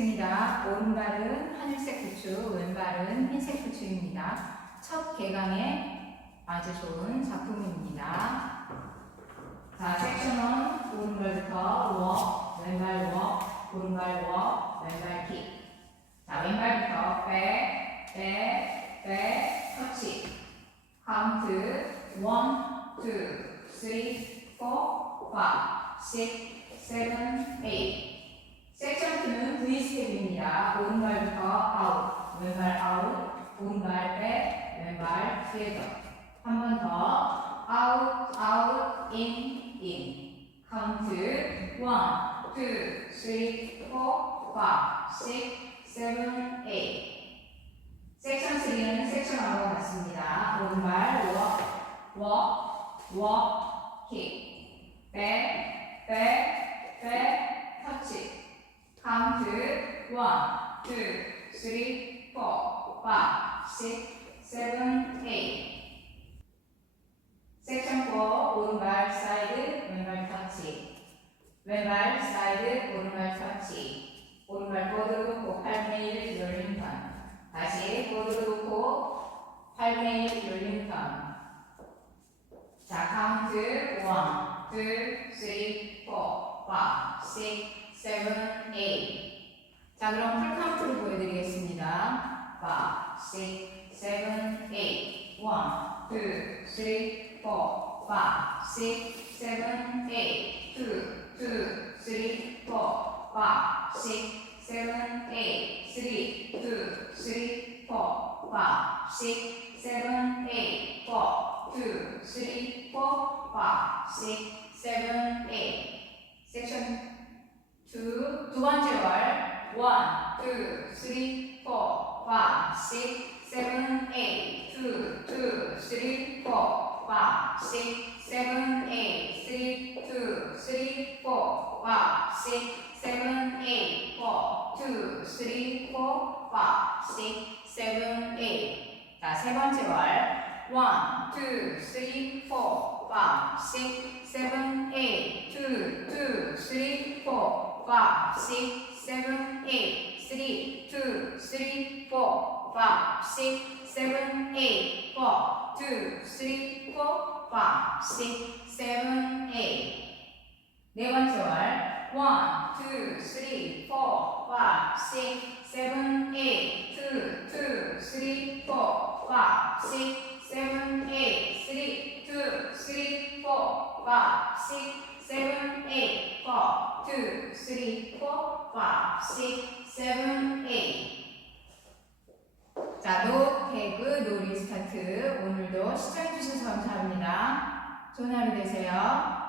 보겠습니다. 오른발은 하늘색 부츠, 왼발은 흰색 부츠입니다. 첫 개강에 아주 좋은 작품입니다. 자, 섹션 1 오른발부터 워, 왼발 워, 오른발 워, 왼발 킥. 자, 왼발부터 백, 백, 백, 터치. 카운트 1, 2, 3, 4, 5, 6, 7, 8. 섹션 2는 V 스텝입니다. 오른발부터 아웃, 왼발 아웃, 오른발 백, 왼발 뒤에서. 한 번 더 아웃, 아웃, 인, 인. 카운트 1, 2, 3, 4, 5, 6, 7, 8. 섹션 3는 섹션 1과 같습니다. 오른발 워, 킥, 백, 백, 백, 터치. 카운트 1, 2, 3, 4, 5, 6, 7, 8. 섹션 4 오른발 사이드, 왼발 터치. 왼발 사이드, 오른발 터치. 오른발 보드로 놓고 8분의 1 롤링 턴. 다시 보드로 놓고 8분의 1 롤링 턴. 자, 카운트 1, 2, 3, 4, 5, 6, 7, 8. 자, 그럼 풀 카운트를 보여드리겠습니다. 5, 6, 7, 8. 1, 2, 3, 4, 5, 6, 7, 8. 2, 2, 3, 4, 5, 6, 7, 8. 3, 2, 3, 4, 5, 6, 7, 8. 2, 3, 4, 5, 6, 7, 8. 섹션 2, 두 번째 월 1, 2, 3, 4, 5, 6, 7, 8. 2, 2, 3, 4, 5, 6, 7, 8. 3, 2, 3, 4, 5, 6, 7, 8. 4, 2, 3, 4, 5, 6, 7, 8. 자, 세 번째 월 1, 2, 3, 4, 5, 6, 7, 8. 2, 2, 3, 4, 5, 6, 7, 8. 3, 2, 3, 4, 5, 6, 7, 8. 4, 2, 3, 4, 5, 6, 7, 8. 네 번째 월 1, 2, 3, 4, 5, 6, 7, 8. 2, 2, 3, 4, 5, 6, 7, 8. 3, 2, 3, 4, 5, 6, 7, 8. 4, 2, 3, 4, 5, 6, 7, 8. 자, 노 태그, 노 리스타트. 오늘도 시청해주셔서 감사합니다. 좋은 하루 되세요.